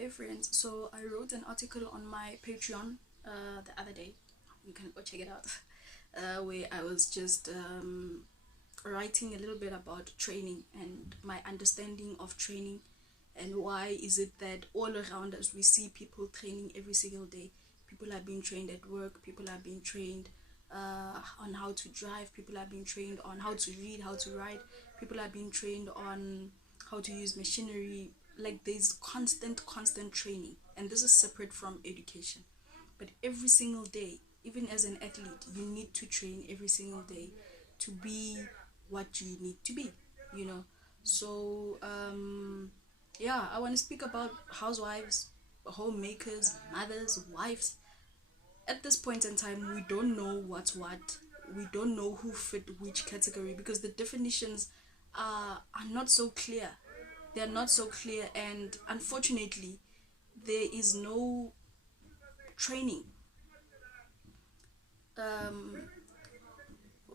Hey friends, so I wrote an article on my Patreon the other day. You can go check it out. Where I was just writing a little bit about training and my understanding of training, and why is it that all around us we see people training every single day. People are being trained at work, people are being trained on how to drive, people are being trained on how to read, how to write, people are being trained on how to use machinery. Like there's constant training, and this is separate from education. But every single day, even as an athlete, you need to train every single day to be what you need to be, you know. So yeah, I want to speak about housewives, homemakers, mothers, wives. At this point in time, we don't know what's what. We don't know who fit which category because the definitions are not so clear. They're not so clear, and unfortunately, there is no training. Um,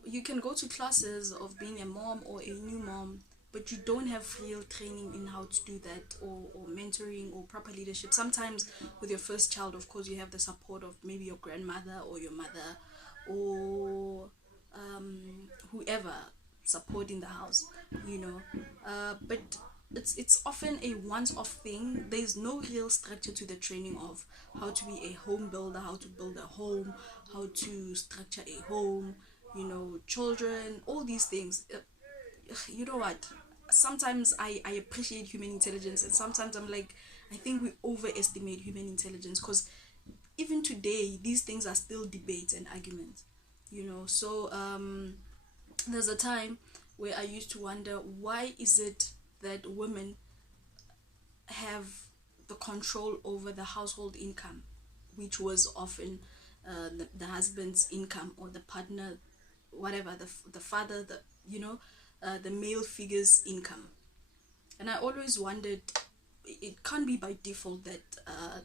you can go to classes of being a mom or a new mom, but you don't have real training in how to do that, or mentoring or proper leadership. Sometimes with your first child, of course, you have the support of maybe your grandmother or your mother, or whoever support in the house, you know. But it's often a once-off thing. There's no real structure to the training of how to be a home builder, how to build a home, how to structure a home, children, all these things. You know what? Sometimes I appreciate human intelligence, and sometimes I'm like, I think we overestimate human intelligence, because even today these things are still debates and arguments. So there's a time where I used to wonder, why is it that women have the control over the household income, which was often the husband's income, or the partner, whatever, the father, the male figure's income. And I always wondered, it can't be by default that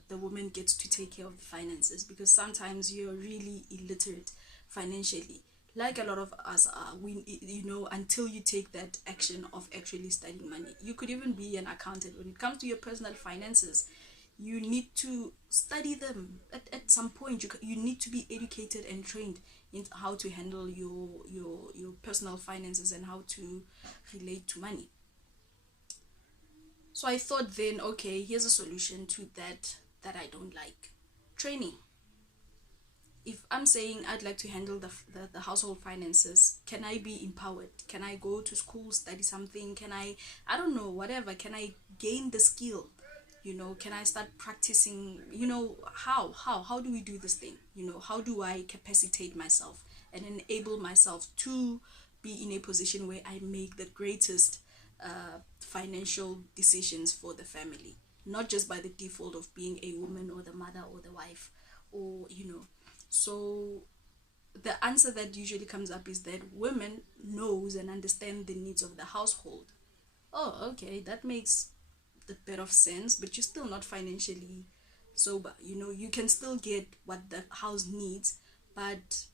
the woman gets to take care of the finances, because sometimes you're really illiterate financially, like a lot of us are. Until you take that action of actually studying money. You could even be an accountant. When it comes to your personal finances, you need to study them at some point. You need to be educated and trained in how to handle your personal finances and how to relate to money. So I thought then, okay, here's a solution to that I don't like: training. If I'm saying I'd like to handle the household finances, can I be empowered? Can I go to school, study something? Can I don't know, whatever, can I gain the skill? Can I start practicing? How do we do this thing? How do I capacitate myself and enable myself to be in a position where I make the greatest financial decisions for the family, not just by the default of being a woman or the mother or the wife, or. So the answer that usually comes up is that women knows and understand the needs of the household. Oh, okay, that makes a bit of sense, but you're still not financially sober. You can still get what the house needs, but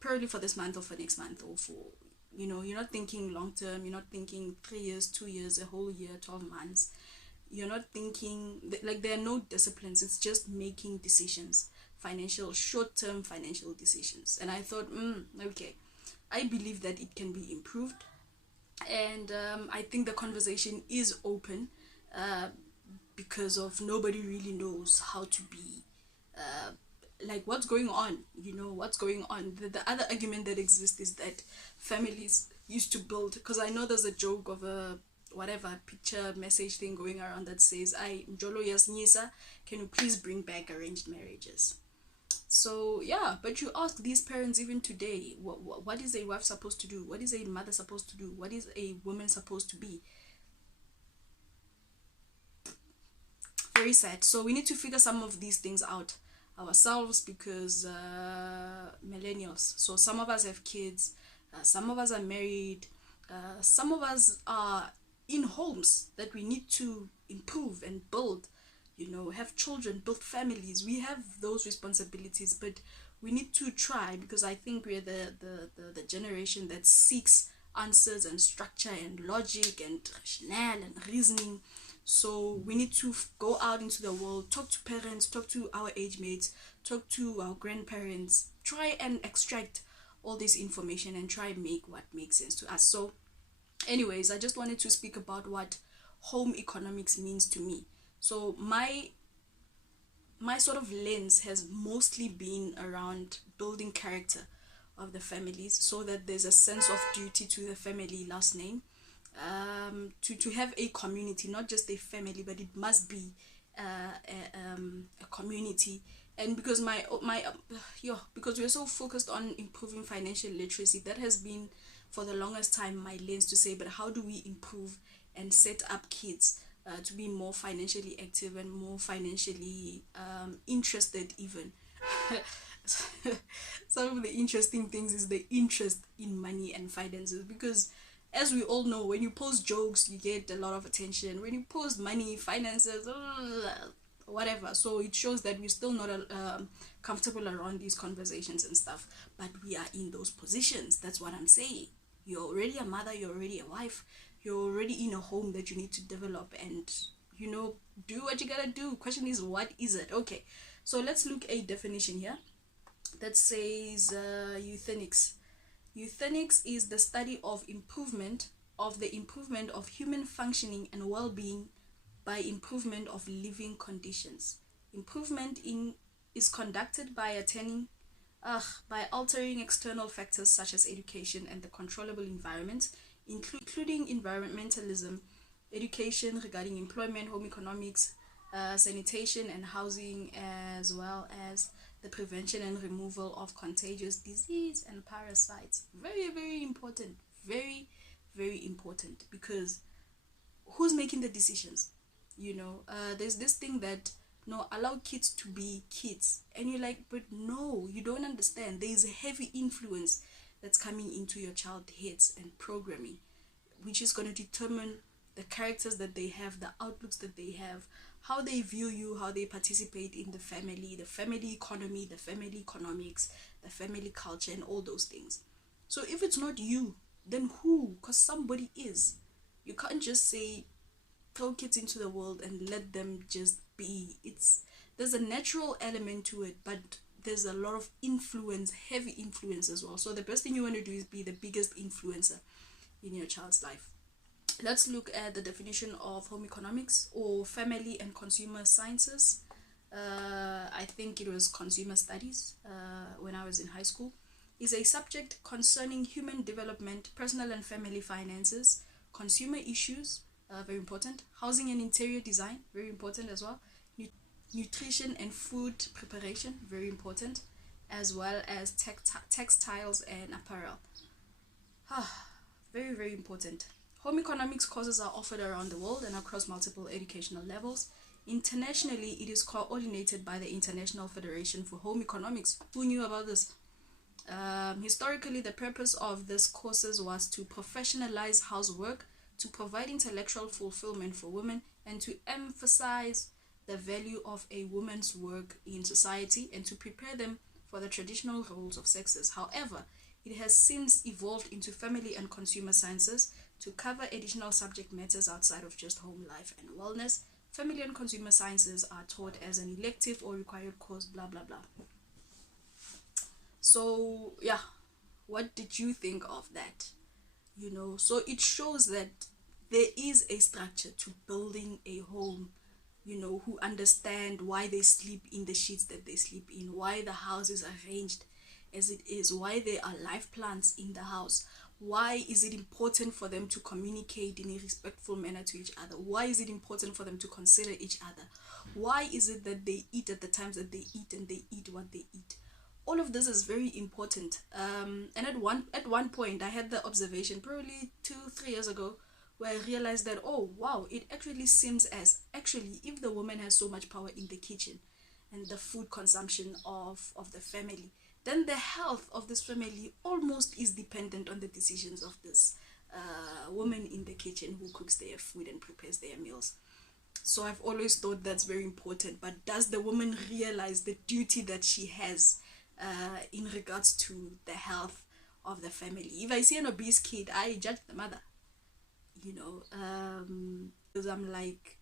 probably for this month or for next month, or for, you're not thinking long term. You're not thinking 3 years, 2 years, a whole year, 12 months. You're not thinking like there are no disciplines. It's just making decisions, financial, short-term financial decisions. And I thought, okay, I believe that it can be improved. And I think the conversation is open, uh, because of nobody really knows how to be, like, what's going on. What's going on. The other argument that exists is that families used to build, because I know there's a joke of a whatever picture message thing going around that says, I Mjolo Yasnisa, can you please bring back arranged marriages? So yeah, but you ask these parents even today, what is a wife supposed to do? What is a mother supposed to do? What is a woman supposed to be? Very sad. So we need to figure some of these things out ourselves, because millennials. So some of us have kids, some of us are married, some of us are in homes that we need to improve and build. Have children, build families. We have those responsibilities, but we need to try, because I think we're the generation that seeks answers and structure and logic and rationale and reasoning. So we need to go out into the world, talk to parents, talk to our age mates, talk to our grandparents, try and extract all this information and try and make what makes sense to us. So anyways, I just wanted to speak about what home economics means to me. So my sort of lens has mostly been around building character of the families, so that there's a sense of duty to the family last name, to have a community, not just a family, but it must be a community. And because because we're so focused on improving financial literacy, that has been for the longest time my lens to say, but how do we improve and set up kids to be more financially active and more financially interested even. Some of the interesting things is the interest in money and finances, because as we all know, when you post jokes you get a lot of attention, when you post money, finances, whatever. So it shows that we're still not comfortable around these conversations and stuff, but we are in those positions. That's what I'm saying. You're already a mother, you're already a wife, you're already in a home that you need to develop and do what you gotta do. Question is, what is it? Okay, so let's look at a definition here that says euthenics. Euthenics is the study of the improvement of human functioning and well-being by improvement of living conditions. Improvement in is conducted by by altering external factors such as education and the controllable environment, including environmentalism, education regarding employment, home economics, sanitation and housing, as well as the prevention and removal of contagious disease and parasites. Very, very important. Very, very important, because who's making the decisions? There's this thing that, no, allow kids to be kids, and you're like, but no, you don't understand. There is a heavy influence that's coming into your child heads and programming, which is going to determine the characters that they have, the outlooks that they have, how they view you, how they participate in the family economy, the family economics, the family culture, and all those things. So if it's not you, then who? Because somebody is. You can't just say throw kids into the world and let them just be. There's a natural element to it, but there's a lot of influence, heavy influence as well. So the best thing you want to do is be the biggest influencer in your child's life. Let's look at the definition of home economics, or family and consumer sciences. I think it was consumer studies when I was in high school. Is a subject concerning human development, personal and family finances, consumer issues, very important, housing and interior design, very important as well, nutrition and food preparation, very important, as well as textiles and apparel. Very, very important. Home economics courses are offered around the world and across multiple educational levels. Internationally, it is coordinated by the International Federation for Home Economics. Who knew about this? Historically, the purpose of these courses was to professionalize housework, to provide intellectual fulfillment for women, and to emphasize the value of a woman's work in society, and to prepare them for the traditional roles of sexes. However, it has since evolved into family and consumer sciences to cover additional subject matters outside of just home life and wellness. Family and consumer sciences are taught as an elective or required course, blah blah blah. So yeah, what did you think of that? So it shows that there is a structure to building a home, who understand why they sleep in the sheets that they sleep in, why the house is arranged as it is, why there are live plants in the house, why is it important for them to communicate in a respectful manner to each other, why is it important for them to consider each other, why is it that they eat at the times that they eat and they eat what they eat. All of this is very important. And at one point I had the observation, probably 2-3 years ago, where I realized that, oh wow, it actually seems as actually if the woman has so much power in the kitchen and the food consumption of the family, then the health of this family almost is dependent on the decisions of this woman in the kitchen who cooks their food and prepares their meals. So I've always thought that's very important. But does the woman realize the duty that she has in regards to the health of the family? If I see an obese kid, I judge the mother, because I'm like,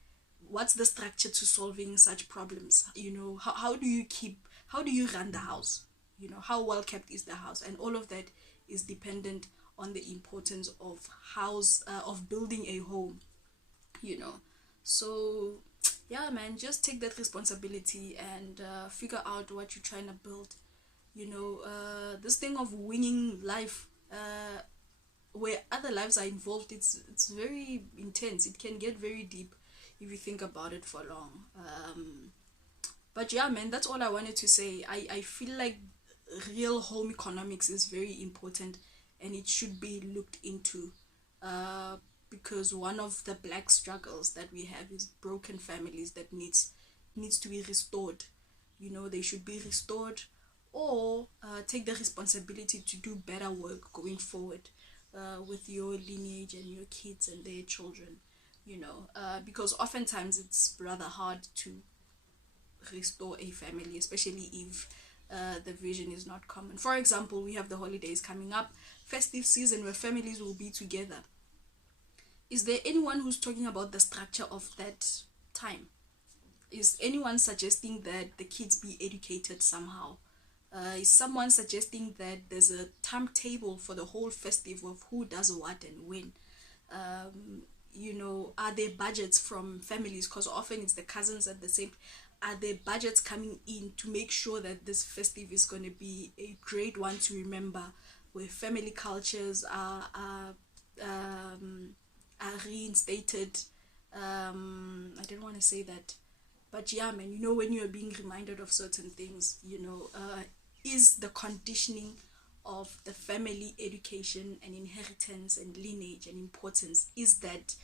what's the structure to solving such problems? You know, how do you run the house? You know, how well kept is the house? And all of that is dependent on the importance of of building a home, you know. So yeah, man, just take that responsibility and figure out what you're trying to build. You know, this thing of winning life, where other lives are involved, it's very intense. It can get very deep if you think about it for long. But yeah, man, that's all I wanted to say. I feel like real home economics is very important, and it should be looked into, uh, because one of the black struggles that we have is broken families that needs to be restored. You know, they should be restored, or take the responsibility to do better work going forward, with your lineage and your kids and their children. You know, because oftentimes it's rather hard to restore a family, especially if the vision is not common. For example, we have the holidays coming up, festive season where families will be together. Is there anyone who's talking about the structure of that time? Is anyone suggesting that the kids be educated somehow? Is someone suggesting that there's a timetable for the whole festive of who does what and when? You know, are there budgets from families? Because often it's the cousins at the same. Are there budgets coming in to make sure that this festive is going to be a great one to remember, where family cultures are reinstated? I didn't want to say that, but yeah, man, you know, when you're being reminded of certain things, you know, is the conditioning of the family education and inheritance and lineage and importance, is that